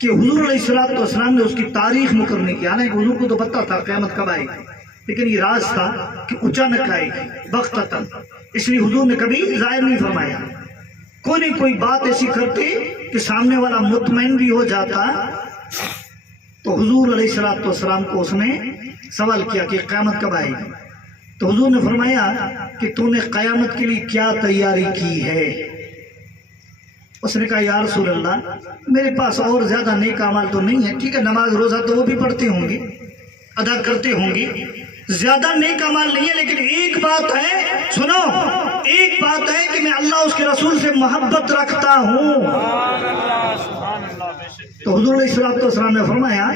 کہ حضور علیہ السلام نے اس کی تاریخ مقرر نہیں کیا، حالانکہ حضور کو تو پتہ تھا قیامت کب آئے گی، لیکن یہ راز تھا کہ اچانک آئے گی بغتتاً، اس لیے حضور نے کبھی ظاہر نہیں فرمایا۔ کوئی نہیں کوئی بات ایسی کرتے کہ سامنے والا مطمئن بھی ہو جاتا، تو حضور علیہ السلام کو اس نے سوال کیا کہ قیامت کب آئے گی، تو حضور نے فرمایا کہ تو نے قیامت کے لیے کیا تیاری کی ہے؟ اس نے کہا یا رسول اللہ میرے پاس اور زیادہ نیک اعمال تو نہیں ہے، ٹھیک ہے نماز روزہ تو وہ بھی پڑھتے ہوں گے، ادا کرتے ہوں گے، زیادہ نیک اعمال نہیں ہے، لیکن ایک بات ہے، سنو، ایک بات ہے کہ میں اللہ اس کے رسول سے محبت رکھتا ہوں۔ تو حضور علیہ السلام نے فرمایا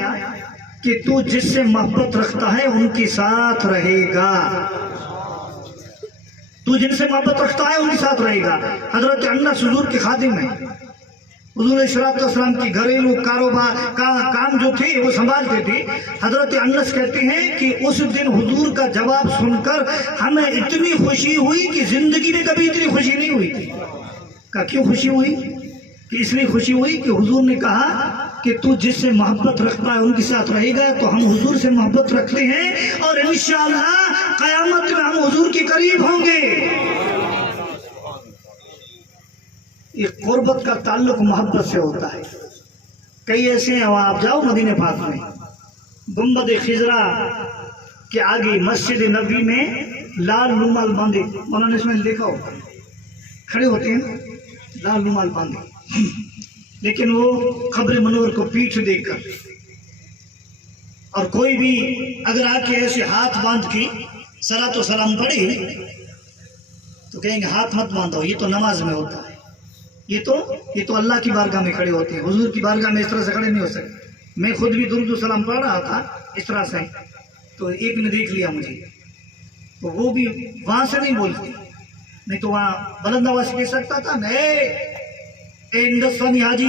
کہ تو جس سے محبت رکھتا ہے ان کے ساتھ رہے گا، تو جن سے محبت رکھتا ہے ان کے ساتھ رہے گا۔ حضرت انس حضور کے خادم ہیں، حضور علیہ السلام کی گھریلو کاروبار کا کام جو تھے وہ سنبھالتے تھے۔ حضرت انس کہتے ہیں کہ اس دن حضور کا جواب سن کر ہمیں اتنی خوشی ہوئی کہ زندگی میں کبھی اتنی خوشی نہیں ہوئی تھی۔ کہا کیوں خوشی ہوئی؟ کہ اس لیے خوشی ہوئی کہ حضور نے کہا کہ تو جس سے محبت رکھتا ہے ان کے ساتھ رہے گا، تو ہم حضور سے محبت رکھتے ہیں اور انشاءاللہ قیامت میں ہم حضور کے قریب ہوں گے۔ یہ قربت کا تعلق محبت سے ہوتا ہے۔ کئی ایسے ہیں، وہاں آپ جاؤ مدینہ پاک میں، گنبد خضرا کے آگے مسجد نبوی میں لال رومال باندھے، انہوں نے اس میں لکھا ہو، کھڑے ہوتے ہیں لال رومال باندھے، لیکن وہ قبر منور کو پیٹھ دے کر، اور کوئی بھی اگر آ کے ایسے ہاتھ باندھ کے صلاۃ و سلام پڑھے تو کہیں گے ہاتھ مت باندھو، یہ تو نماز میں ہوتا ہے، یہ تو اللہ کی بارگاہ میں کھڑے ہوتے ہیں، حضور کی بارگاہ میں اس طرح سے کھڑے نہیں ہو سکتے۔ میں خود بھی درود و سلام پڑھ رہا تھا اس طرح سے، تو ایک نے دیکھ لیا مجھے، تو وہ بھی وہاں سے نہیں بولتے، نہیں تو وہاں بلند آواز سے کہہ سکتا تھا اے ہندوستانی حاجی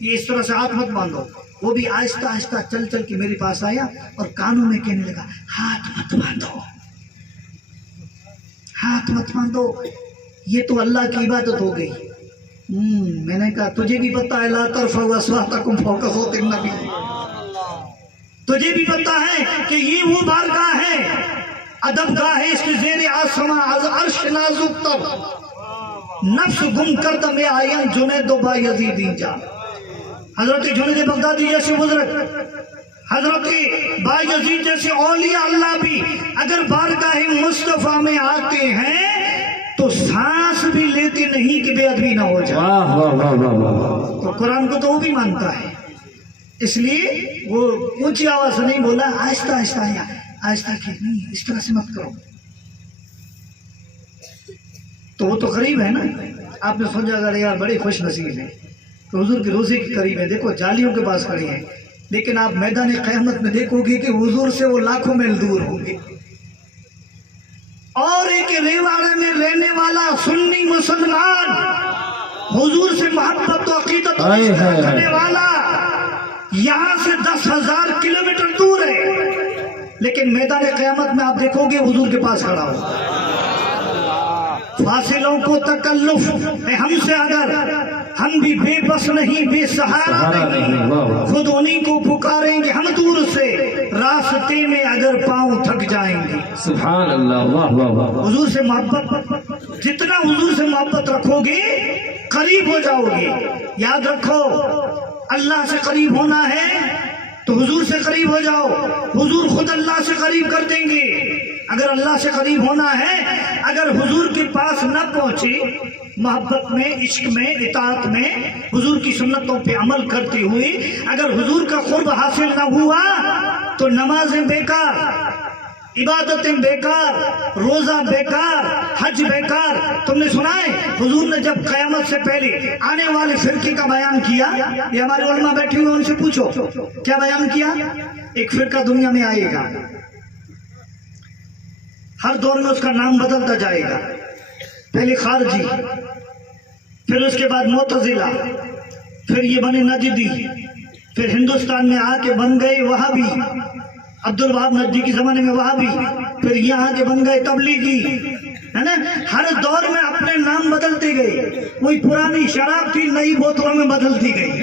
یہ اس طرح سے ہاتھ مت باندھو۔ وہ بھی آہستہ آہستہ چل چل کے میرے پاس آیا اور کانوں میں کہنے لگا ہاتھ مت باندھو، ہاتھ مت باندھو، یہ تو اللہ کی عبادت ہو گئی۔ میں نے کہا تجھے بھی پتا ہے لا ترفعوا اصواتکم فوق صوت النبی، تجھے بھی پتا ہے کہ یہ وہ بارگاہ ہے، ادب گاہ ہے، اس کے زیر آسماں عرش نازک تر، نفس گم کردہ میں آئین جنید و با یزیدی جا۔ حضرت جنید بغدادی جیسے بزرگ، حضرت با یزید جیسے اولیاء اللہ بھی اگر بارگاہ مصطفیٰ میں آتے ہیں تو سانس بھی لیتے نہیں کہ بے ادبی نہ ہو جائے۔ تو قرآن کو تو وہ بھی مانتا ہے، اس لیے وہ اونچی آواز سے نہیں بولا، آہستہ آہستہ آیا، آہستہ کہ نہیں اس طرح سے مت کرو۔ تو وہ تو قریب ہے نا، آپ نے سوچا اگر یار بڑے خوش نصیب ہیں تو حضور کے روزے کے قریب ہے، دیکھو جالیوں کے پاس کھڑے ہیں، لیکن آپ میدان قیامت میں دیکھو گے کہ حضور سے وہ لاکھوں میل دور ہوں گے۔ اور ایک ریواڑے میں رہنے والا سنی مسلمان حضور سے محبت و عقیدت رکھنے والا یہاں سے 10,000 کلومیٹر دور ہے، لیکن میدان قیامت میں آپ دیکھو گے حضور کے پاس کھڑا ہو۔ فاصلوں کو تکلف ہے ہم سے، اگر ہم بھی بے بس نہیں، بے سہارا نہیں، خود انہی کو پکاریں گے ہم دور سے، راستے میں اگر پاؤں تھک جائیں گے۔ سبحان اللہ، واہ واہ واہ۔ حضور سے محبت، جتنا حضور سے محبت رکھو گے قریب ہو جاؤ گے۔ یاد رکھو اللہ سے قریب ہونا ہے تو حضور سے قریب ہو جاؤ، حضور خود اللہ سے قریب کر دیں گے۔ اگر اللہ سے قریب ہونا ہے، اگر حضور کے پاس نہ پہنچے، محبت میں، عشق میں، اطاعت میں، حضور کی سنتوں پہ عمل کرتے ہوئے اگر حضور کا قرب حاصل نہ ہوا تو نمازیں بیکار، عبادتیں بیکار، روزہ بیکار، حج بیکار۔ تم نے سنا ہے حضور نے جب قیامت سے پہلے آنے والے فرقے کا بیان کیا، یہ ہمارے علماء بیٹھے ہوئے ان سے پوچھو کیا بیان کیا؟ ایک فرقہ دنیا میں آئے گا، ہر دور میں اس کا نام بدلتا جائے گا، پہلے خارجی، پھر اس کے بعد معتزلہ، پھر یہ بنے نجدی، پھر ہندوستان میں آ کے بن گئے وہابی، عبد الوہاب نجدی کے زمانے میں وہابی، پھر یہاں کے بن گئے تبلیغی، ہے نا؟ ہر دور میں اپنے نام بدلتے گئے، کوئی پرانی شراب تھی نئی بوتلوں میں بدلتی گئی،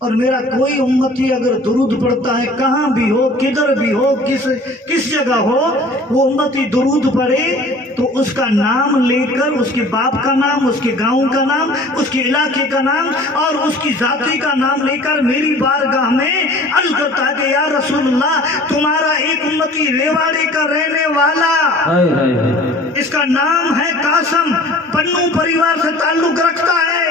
اور میرا کوئی امتی اگر درود پڑھتا ہے کہاں بھی ہو کدھر بھی ہو کس جگہ ہو وہ امتی درود پڑھے تو اس کا نام لے کر اس کے باپ کا نام اس کے گاؤں کا نام اس کے علاقے کا نام اور اس کی ذاتی کا نام لے کر میری بارگاہ میں عرض کرتا ہے کہ یا رسول اللہ تمہارا ایک امتی ریواڑے کا رہنے والا اس کا نام ہے قاسم پنو پریوار سے تعلق رکھتا ہے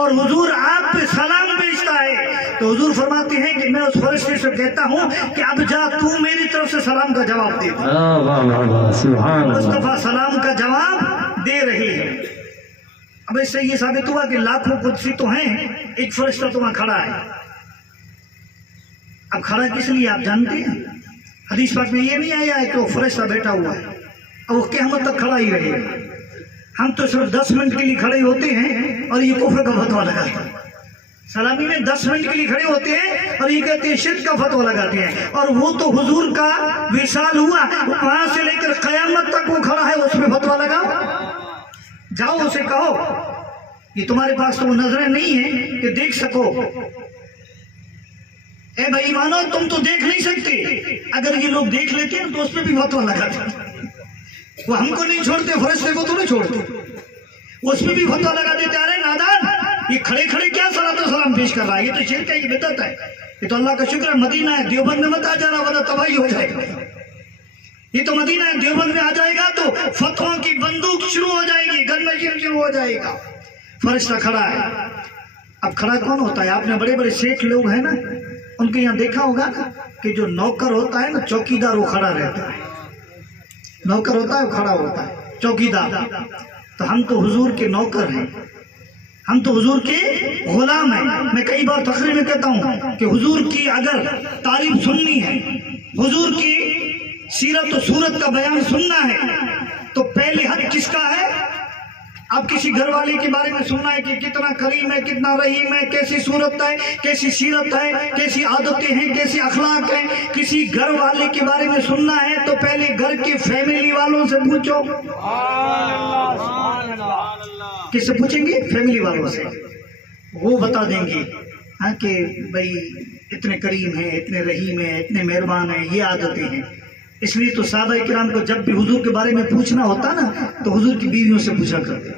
اور حضور آپ پہ سلام بھیجتا ہے تو حضور فرماتے ہیں کہ میں اس فرشتے سے کہتا ہوں کہ اب جا تو میری طرف سے سلام کا جواب دے مصطفیٰ سلام کا جواب دے رہی ہے۔ اب اس سے یہ ثابت ہوا کہ لاکھوں قدسی تو ہیں ایک فرشتہ تو وہاں کھڑا ہے۔ اب کھڑا کس لیے آپ جانتے ہیں؟ حدیث پاک میں یہ نہیں آیا ہے کہ وہ فرشتہ بیٹھا ہوا ہے اور وہ قیامت تک کھڑا ہی رہے گا۔ ہم تو صرف 10 منٹ کے لیے کھڑے ہوتے ہیں اور یہ کفر کا فتویٰ لگاتے ہیں۔ سلامی میں 10 منٹ کے لیے کھڑے ہوتے ہیں اور یہ کہتے ہیں شرک کا فتویٰ لگاتے ہیں، اور وہ تو حضور کا وصال ہوا وہاں سے لے کر قیامت تک وہ کھڑا ہے، اس میں فتویٰ لگاؤ۔ جاؤ اسے کہو یہ تمہارے پاس تو وہ نظریں نہیں ہیں کہ دیکھ سکو۔ اے بھائی مانو تم تو دیکھ نہیں سکتے، اگر یہ لوگ دیکھ لیتے ہیں تو اس میں بھی فتویٰ لگاتے ہیں۔ وہ ہم کو نہیں چھوڑتے، فرشتے کو تو نہیں چھوڑتے، اس میں بھی فتویٰ لگا دیتے۔ ارے نادان یہ کھڑے کھڑے کیا صلاۃ و سلام پیش کر رہا ہے، یہ تو شرک ہے، یہ بدعت ہے، یہ تو اللہ کا شکر ہے مدینہ ہے، دیوبند میں مت آ جانا ورنہ تباہی ہو جائے گا۔ یہ تو مدینہ ہے، دیوبند میں آ جائے گا تو فتووں کی بندوق شروع ہو جائے گی، گن مشین شروع ہو جائے گا۔ فرشتہ کھڑا ہے۔ اب کھڑا کون ہوتا ہے؟ آپ نے بڑے بڑے شیخ لوگ ہیں نا، ان کے یہاں دیکھا ہوگا نا کہ جو نوکر ہوتا ہے نا چوکیدار وہ کھڑا رہتا ہے، نوکر ہوتا ہے وہ کھڑا ہوتا ہے چوکیدار۔ تو ہم تو حضور کے نوکر ہیں، ہم تو حضور کے غلام ہیں۔ میں کئی بار تقریر میں کہتا ہوں کہ حضور کی اگر تعریف سننی ہے، حضور کی سیرت و صورت کا بیان سننا ہے تو پہلے حق کس کا ہے؟ اب کسی گھر والے کے بارے میں سننا ہے کہ کتنا کریم ہے، کتنا رحیم ہے، کیسی صورت ہے، کیسی سیرت ہے، کیسی عادتیں ہیں، کیسی اخلاق ہیں۔ کسی گھر والے کے بارے میں سننا ہے تو پہلے گھر کے فیملی والوں سے پوچھو۔ کس سے پوچھیں گے؟ فیملی والوں سے، وہ بتا دیں گے ہاں کہ بھائی اتنے کریم ہیں، اتنے رحیم ہیں، اتنے مہربان ہیں، یہ عادتیں ہیں۔ اس لیے تو صحابہ کرام کو جب بھی حضور کے بارے میں پوچھنا ہوتا نا تو حضور کی بیویوں سے پوچھا کرتے۔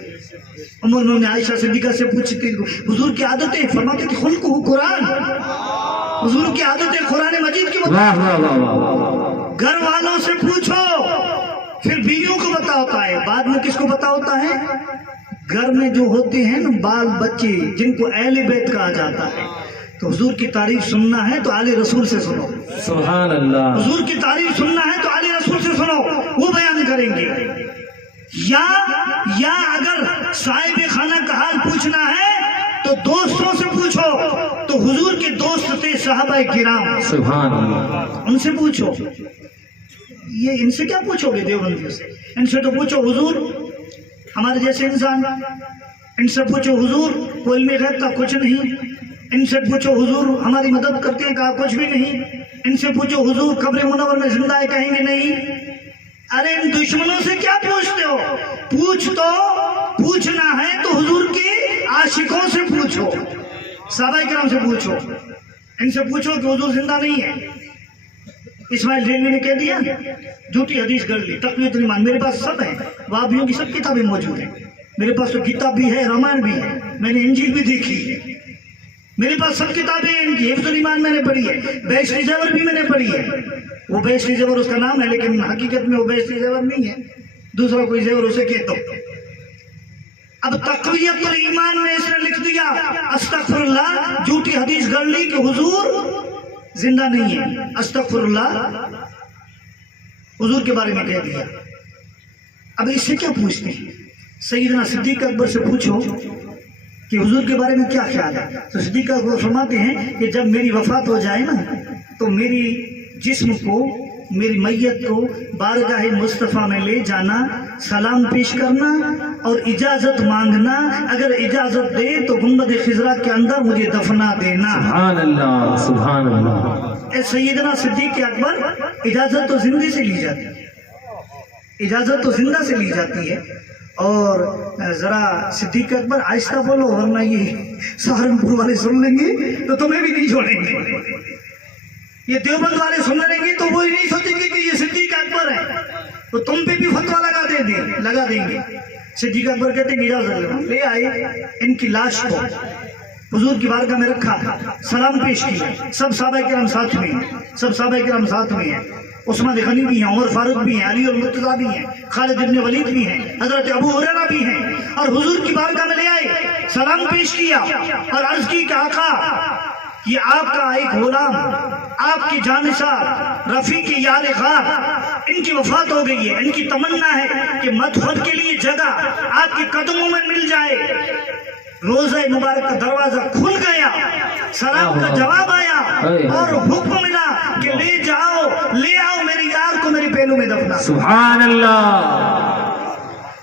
ام المؤمنین عائشہ صدیقہ سے پوچھتی حضور کی عادتیں، فرماتے تھے خلق قرآن، حضور کی عادتیں قرآن مجید کی مطابق۔ گھر والوں سے پوچھو، پھر بیویوں کو پتا ہوتا ہے، بعد میں کس کو پتا ہوتا ہے؟ گھر میں جو ہوتے ہیں نا بال بچے جن کو اہل بیت کہا جاتا ہے، تو حضور کی تعریف سننا ہے تو آل رسول سے سنو۔ سبحان اللہ۔ حضور کی تعریف سننا ہے تو آل رسول سے سنو، وہ بیان کریں گے۔ یا اگر صاحب خانہ کا حال پوچھنا ہے تو دوستوں سے پوچھو، تو حضور کے دوست تھے صحابہ کرام، سبحان اللہ، ان سے پوچھو۔ یہ ان سے کیا پوچھو گے دیوبندیوں سے؟ ان سے تو پوچھو حضور ہمارے جیسے انسان، ان سے پوچھو حضور کوئی علم غیب کا کچھ نہیں، ان سے پوچھو حضور ہماری مدد کرتے ہیں کہا کچھ بھی نہیں، ان سے پوچھو حضور قبر منور میں زندہ ہے کہیں گے نہیں۔ ارے ان دشمنوں سے کیا پوچھتے ہو؟ پوچھنا ہے تو حضور کے عاشقوں سے پوچھو، صحابہ کرام سے پوچھو، ان سے پوچھو کہ حضور زندہ نہیں ہے۔ اسماعیل ریلوی نے کہہ دیا جھوٹی حدیث گڑھ لی، تقویت الایمان۔ میرے پاس سب ہے، وہابیوں کی سب کتابیں موجود ہیں، میرے پاس تو کتاب بھی ہے، رامائن بھی ہے، میں نے انجیل بھی دیکھی ہے، میرے پاس سب کتابیں ہیں ان کی۔ حفظ الایمان میں نے پڑھی ہے، بیشتی زیور بھی میں نے پڑھی ہے۔ وہ بیشتی زیور اس کا نام ہے لیکن حقیقت میں وہ بیشتی زیور نہیں ہے، دوسرا کوئی زیور اسے کہتا ہوں۔ اب تقویت الایمان میں اس نے لکھ دیا استغفر اللہ، جھوٹی حدیث گڑھ لی کہ حضور زندہ نہیں ہے، استغفر اللہ حضور کے بارے میں کہہ دیا۔ اب اس سے کیا پوچھتے ہیں؟ سیدنا صدیق اکبر سے پوچھو کہ حضور کے بارے میں کیا خیال ہے، تو صدیق اکبر فرماتے ہیں کہ جب میری وفات ہو جائے نا تو میری جسم کو، میری میت کو بارگاہ مصطفیٰ میں لے جانا، سلام پیش کرنا اور اجازت مانگنا، اگر اجازت دے تو گنبد خضرا کے اندر مجھے دفنا دینا۔ سبحان اللہ، سبحان اللہ۔ اے سیدنا صدیق اکبر، اجازت تو زندے سے لی جاتی ہے، اجازت تو زندہ سے لی جاتی ہے، اور ذرا صدیق اکبر آہستہ بولو ورنہ یہ سہارنپور والے سن لیں گے تو تمہیں بھی نہیں چھوڑیں گے، یہ دیوبند والے سن لیں گے تو وہ نہیں سوچیں گے کہ یہ صدیق اکبر ہے تو تم پہ بھی فتویٰ لگا دیں گے۔ صدیق اکبر کہتے ہیں اجازت لے آئے ان کی لاش کو حضور کی بارگاہ میں رکھا، سلام پیش کیا، سب صحابہ کرام ساتھ میں ہیں، عثمان غنی بھی ہیں، عمر فاروق بھی ہیں، علی المرتضیٰ بھی ہیں، خالد ابن ولید بھی ہیں، حضرت ابو ہریرہ بھی ہیں، اور حضور کی بارگاہ میں لے آئے، سلام پیش کیا اور عرض کی کہ آقا یہ آپ کا ایک غلام، آپ کی جانثار، رفیق یار غار، ان کی وفات ہو گئی ہے، ان کی تمنا ہے کہ مدفن کے لیے جگہ آپ کے قدموں میں مل جائے۔ روزہ مبارک کا دروازہ کھل گیا، سلام کا جواب آیا اور حکم ملا کہ لے آؤ میرے یار کو میرے پہلو میں دفنا۔ سبحان اللہ۔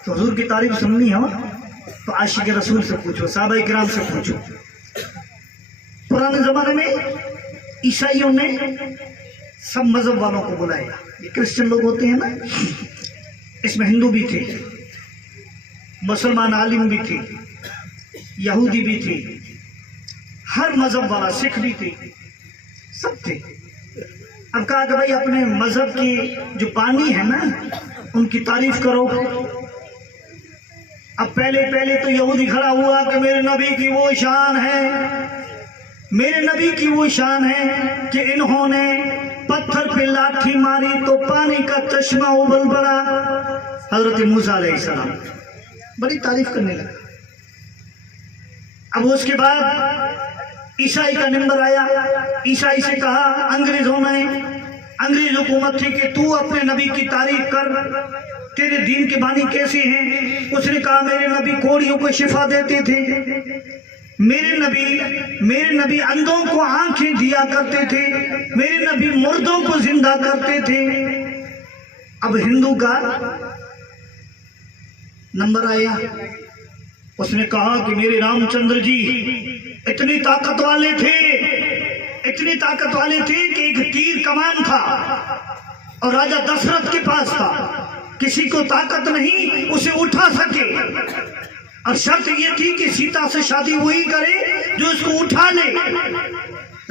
تو حضور کی تعریف سننی ہو تو عاشق رسول سے پوچھو، صحابہ کرام سے پوچھو۔ پرانے زمانے میں عیسائیوں نے سب مذہب والوں کو بلایا، یہ کرسچن لوگ ہوتے ہیں نا، اس میں ہندو بھی تھے، مسلمان عالم بھی تھے، یہودی بھی تھے، ہر مذہب والا، سکھ بھی تھے، سب تھے۔ اب کہا کہ بھائی اپنے مذہب کی جو بانی ہے نا ان کی تعریف کرو۔ اب پہلے تو یہودی کھڑا ہوا کہ میرے نبی کی وہ شان ہے، میرے نبی کی وہ شان ہے کہ انہوں نے پتھر پہ لاٹھی ماری تو پانی کا چشمہ ابل پڑا۔ حضرت موسیٰ علیہ السلام بڑی تعریف کرنے لگا۔ اب اس کے بعد عیسائی کا نمبر آیا، عیسائی سے کہا انگریز حکومت تھی کہ تو اپنے نبی کی تعریف کر، تیرے دین کے بانی کیسے ہیں؟ اس نے کہا میرے نبی کوڑیوں کو شفا دیتے تھے، میرے نبی اندھوں کو آنکھیں دیا کرتے تھے، میرے نبی مردوں کو زندہ کرتے تھے۔ اب ہندو کا نمبر آیا، اس نے کہا کہ میرے رام چندر جی اتنی طاقت والے تھے کہ ایک تیر کمان تھا اور راجہ دشرت کے پاس تھا، کسی کو طاقت نہیں اسے اٹھا سکے، اور شرط یہ تھی کہ سیتا سے شادی وہی کرے جو اس کو اٹھا لے۔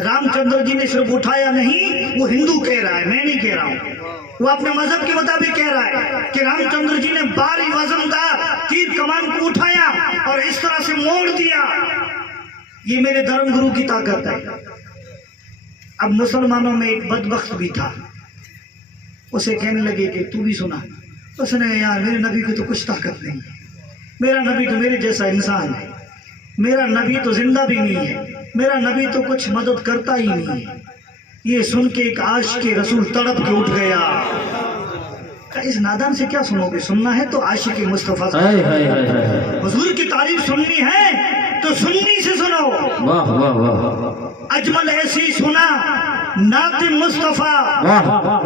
رام چندر جی نے صرف اٹھایا نہیں، وہ ہندو کہہ رہا ہے، میں نہیں کہہ رہا ہوں، وہ اپنے مذہب کے مطابق کہہ رہا ہے کہ رام چندر جی نے بھاری وزن دار تیر کمان کو اٹھایا اور اس طرح سے موڑ دیا، یہ میرے دھرم گرو کی طاقت ہے۔ اب مسلمانوں میں ایک بدبخت بھی تھا، اسے کہنے لگے کہ تو بھی سنا، اس نے یار میرے نبی کی تو کچھ طاقت نہیں ہے، میرا نبی تو میرے جیسا انسان ہے، میرا نبی تو زندہ بھی نہیں ہے، میرا نبی تو کچھ مدد کرتا ہی نہیں ہے۔ یہ سن کے ایک عاشق رسول تڑپ کے اٹھ گیا، اس نادان سے کیا سنو گے؟ سننا ہے تو عاشق مصطفیٰ حضور کی تعریف سننی ہے تو سنی سے سنو۔ واہ واہ واہ، اجمل ایسی سنا نعت مصطفیٰ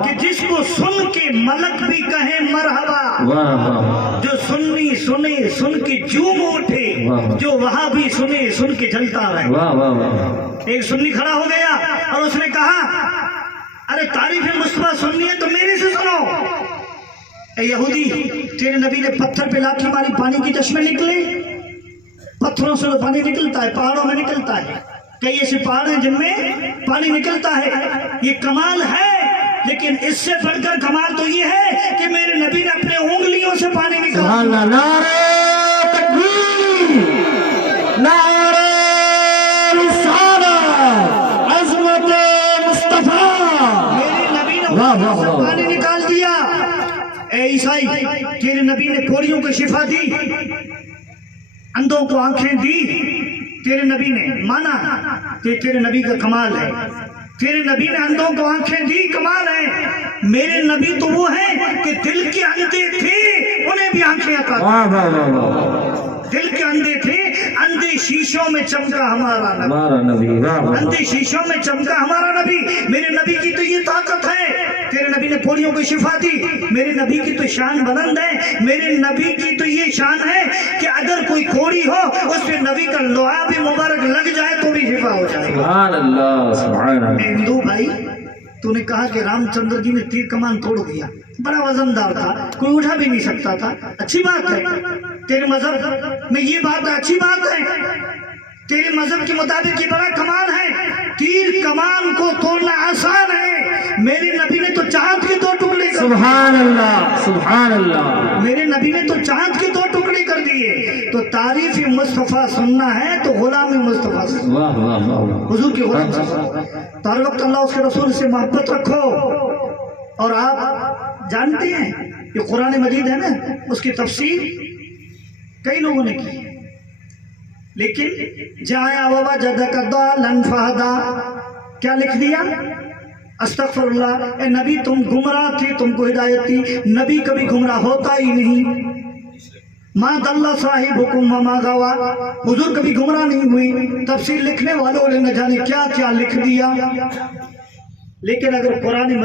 کہ جس کو سن کے ملک بھی کہیں مرحبا، جو سنی سنے سن کے جوم اٹھے، جو وہاں بھی سنے سن کے جلتا رہے۔ ایک سنی کھڑا ہو گیا اور اس نے کہا ارے تعریف مصطفیٰ سننی ہے تو میرے سے سنو۔ اے یہودی، تیرے نبی نے پتھر پہ لاٹھی ماری، پانی کی چشمے نکلے، پتھروں سے تو پانی نکلتا ہے، پہاڑوں میں نکلتا ہے، کئی ایسے پہاڑ ہیں جن میں پانی نکلتا ہے، یہ کمال ہے۔ لیکن اس سے بڑھ کر کمال تو یہ ہے کہ میرے نبی نے اپنے انگلیوں سے پانی نکالا۔ نعرہ تکبیر، نعرہ رسالت، عظمت مصطفیٰ، میرے نبی نے انگلیوں سے پانی نکال دیا۔ اے عیسائی، تیرے نبی نے کوڑیوں کو شفا دی، اندھوں کو آنکھیں دی، تیرے نبی نے مانا کہ تیرے نبی کا کمال ہے، تیرے نبی نے اندھوں کو آنکھیں دی، کمال ہے۔ میرے نبی تو وہ ہیں کہ دل کے اندھے تھے انہیں بھی آنکھیں عطا کی، دل کے اندھے تھے، اندھے شیشوں میں چمکا ہمارا نبی، اندھے شیشوں میں چمکا ہمارا نبی۔ میرے نبی کی تو یہ طاقت ہے، تیرے نبی نے کوڑیوں کو شفا دی، میرے نبی کی تو شان بلند ہے، میرے نبی کی تو یہ شان ہے کہ اگر کوئی کوڑی ہو اس پہ نبی کا لعاب مبارک لگ جائے تو بھی شفا ہو جائے گا۔ سبحان اللہ، سبحان اللہ۔ ہندو بھائی، تو نے کہا کہ رام چندر جی نے تیر کمان توڑ دیا، بڑا وزن دار تھا، کوئی اٹھا بھی نہیں سکتا تھا، اچھی بات ہے، تیرے مذہب میں یہ بات اچھی بات ہے، تیرے مذہب کے مطابق یہ بڑا کمال ہے، تیر کمان کو توڑنا آسان ہے، میرے نبی نے تو چاند کے 2 ٹکڑے کر سبحان اللہ سبحان اللہ. میرے نبی نے تو چاند کے 2 ٹکڑے کر دیے. تو تعریف مصطفیٰ سننا ہے تو غلام مصطفیٰ سے، واہ واہ واہ. حضور کے غلام سے تو ہر وقت اللہ اس کے رسول سے محبت رکھو. اور آپ جانتے ہیں یہ قرآن مجید ہے نا، اس کی تفسیر کئی لوگوں نے کی، لیکن جایا ووجدک ضالا فہدا کیا لکھ دیا؟ استغفر اللہ. اے نبی تم گمراہ تھے، تم کو ہدایت تھی. نبی کبھی گمراہ ہوتا ہی نہیں. ما ضل صاحبکم وما غوا، حضور کبھی گمراہ نہیں ہوئی. تفسیر لکھنے والوں نے نہ جانے کیا کیا لکھ دیا. لیکن اگر قرآن